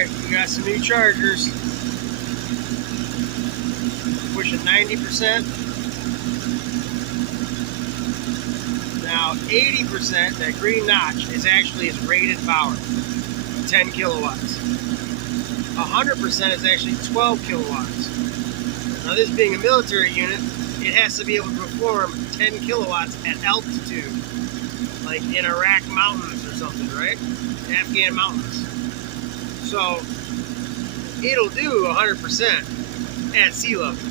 Alright, we got some new chargers. Pushing 90%. Now 80%, that green notch, is actually its rated power. 10 kilowatts. 100% is actually 12 kilowatts. Now this being a military unit, it has to be able to perform 10 kilowatts at altitude. Like in Iraq mountains or something, right? Afghan mountains. So it'll do 100% at sea level.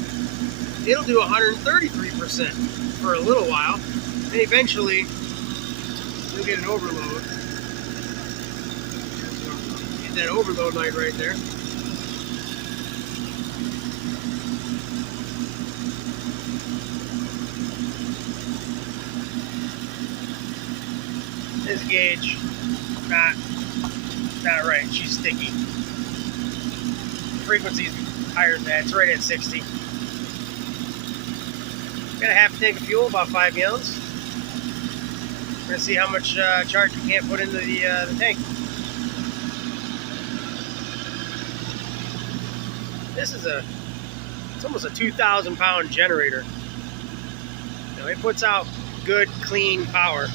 It'll do 133% for a little while. And eventually you'll get an overload. Get that overload light right there. This gauge, not right. She's sticky. Frequency's higher than that. It's right at 60. Got a half tank of fuel, about 5 gallons. We're gonna see how much charge we can't put into the tank. This is it's almost a 2,000 pound generator. You know, it puts out good, clean power.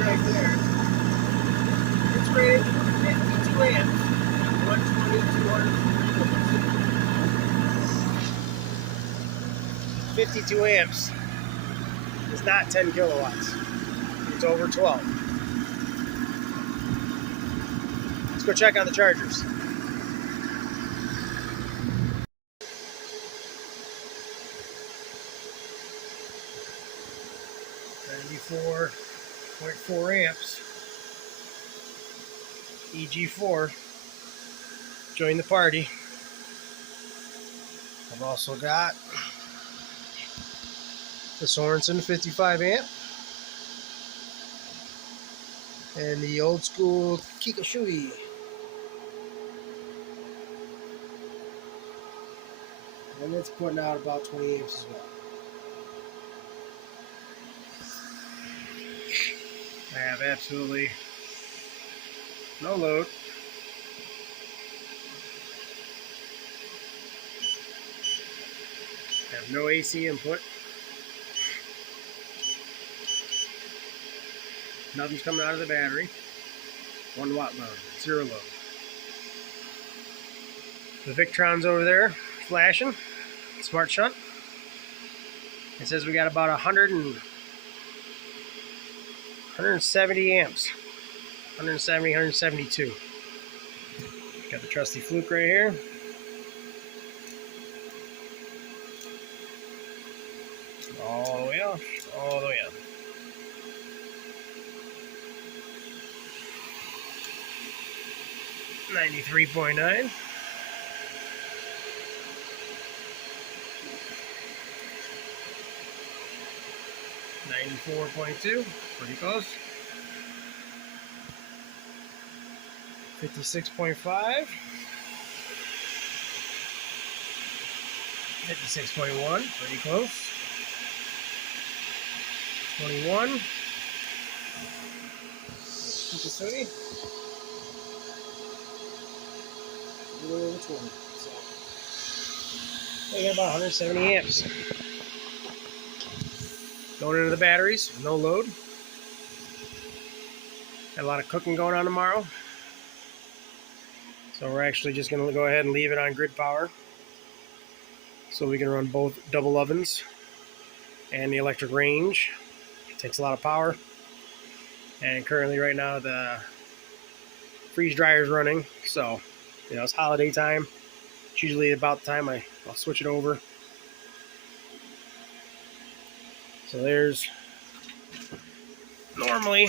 Right there. It's rated 52 amps, 120, 200. 52 amps is not 10 kilowatts. It's over 12. Let's go check on the chargers. .4 amps. EG4. Join the party. I've also got the Sorensen 55 amp and the old school Kikoshui. And it's putting out about 20 amps as well. I have absolutely no load. I have no AC input. Nothing's coming out of the battery. 1 watt load, 0 load. The Victron's over there flashing. Smart shunt. It says we got about 170 amps. 170, 172. Got the trusty fluke right here. All the way off, all the way up. .9. 94.2, pretty close. 56.5. 56.1, pretty close. 21. Kikoshui. A little over 20. So we got about 170 amps. Going into the batteries, no load. Got a lot of cooking going on tomorrow. So we're actually just going to go ahead and leave it on grid power. So we can run both double ovens and the electric range. It takes a lot of power. And currently right now the freeze dryer is running. So, you know, it's holiday time. It's usually about the time I'll switch it over. So there's, normally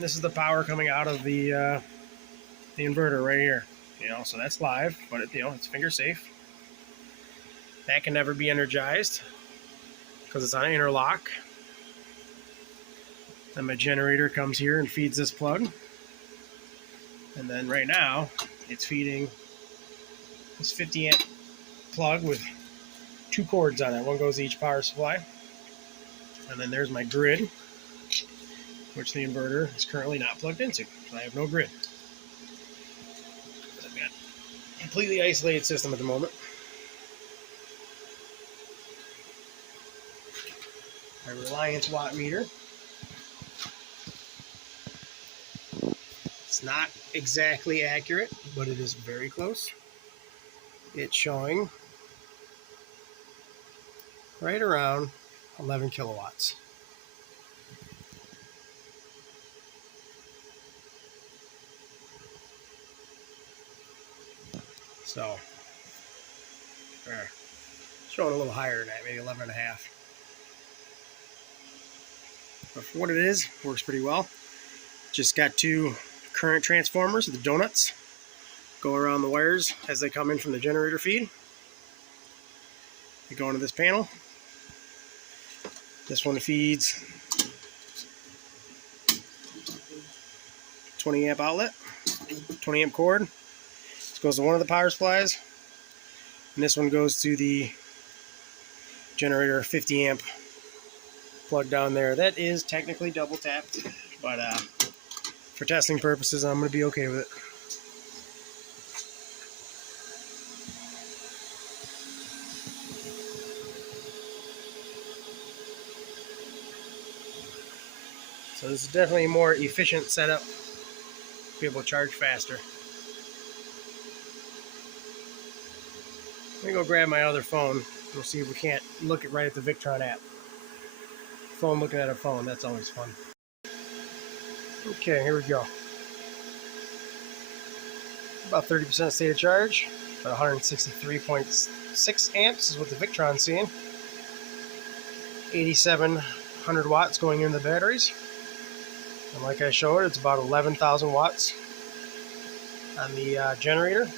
this is the power coming out of the inverter right here. You know, so that's live, but it, you know, it's finger safe. That can never be energized because it's on an interlock. Then my generator comes here and feeds this plug. And then right now it's feeding this 50 amp plug with 2 cords on it. One goes to each power supply. And then there's my grid. which the inverter is currently not plugged into. So I have no grid. I've got a completely isolated system at the moment. My Reliance watt meter. It's not exactly accurate, but it is very close. It's showing right around 11 kilowatts. So, showing a little higher than that, maybe 11 and a half. But for what it is, works pretty well. Just got two current transformers, the donuts, go around the wires as they come in from the generator feed. They go into this panel. This one feeds 20 amp outlet, 20 amp cord. This goes to one of the power supplies, and this one goes to the generator 50 amp plug down there. That is technically double tapped, but for testing purposes, I'm going to be okay with it. So this is definitely a more efficient setup, be able to charge faster. Let me go grab my other phone. We'll see if we can't look right at the Victron app. Phone looking at a phone, that's always fun. Okay, here we go. About 30% state of charge, about 163.6 amps is what the Victron's seeing. 8,700 watts going into the batteries. And like I showed, it's about 11,000 watts on the generator.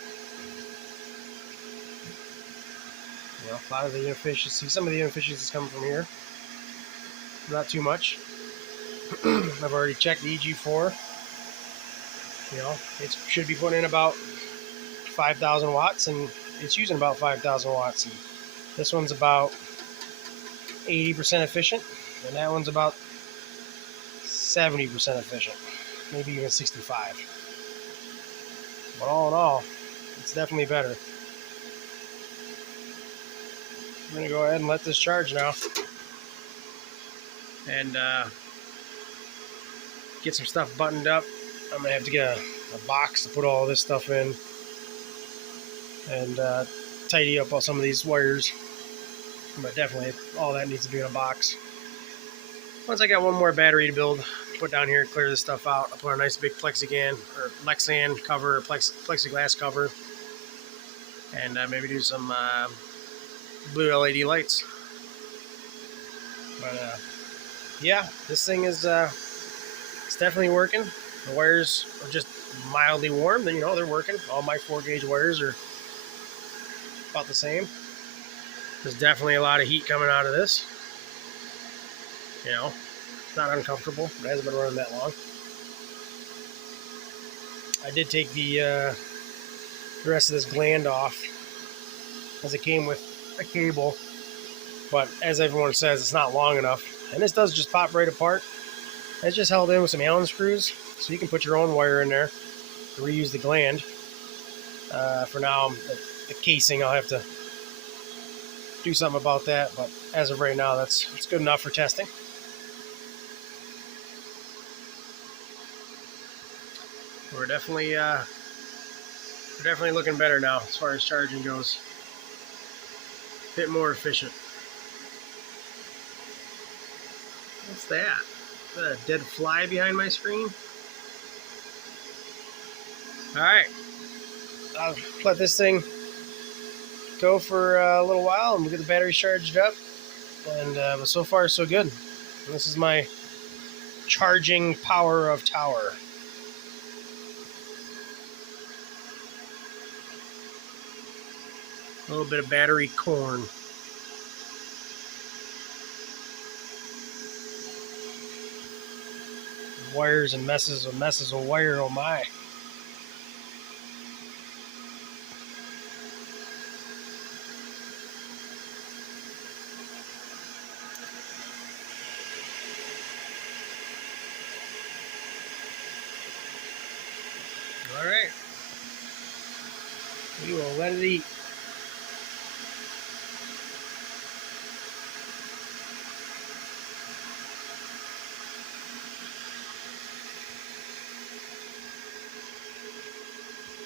You know, a lot of the inefficiencies, some of the inefficiencies coming from here. Not too much. I've already checked the EG4. You know, it should be putting in about 5,000 watts, and it's using about 5,000 watts. And this one's about 80% efficient, and that one's about 70% efficient, maybe even 65. But all in all, it's definitely better. I'm going to go ahead and let this charge now, and get some stuff buttoned up. I'm going to have to get a box to put all this stuff in, and tidy up all some of these wires. But definitely all that needs to be in a box. Once I got one more battery to build, put down here, clear this stuff out, I'll put a nice big Plexiglass or Lexan cover, plexiglass cover, and maybe do some blue LED lights. But yeah, this thing is it's definitely working. The wires are just mildly warm, then you know they're working. All my 4-gauge wires are about the same. There's definitely a lot of heat coming out of this. You know, it's not uncomfortable. It hasn't been running that long. I did take the rest of this gland off, as it came with a cable, but as everyone says, it's not long enough, and this does just pop right apart. It's just held in with some Allen screws, so you can put your own wire in there to reuse the gland. For now, the casing, I'll have to do something about that, but as of right now, it's good enough for testing. We're definitely looking better now as far as charging goes. A bit more efficient. What's that? Is that a dead fly behind my screen? Alright. I'll let this thing go for a little while and we'll get the battery charged up. And but so far so good. And this is my charging power of tower. A little bit of battery corn. Wires and messes of wire, oh my. All right. We will let it eat.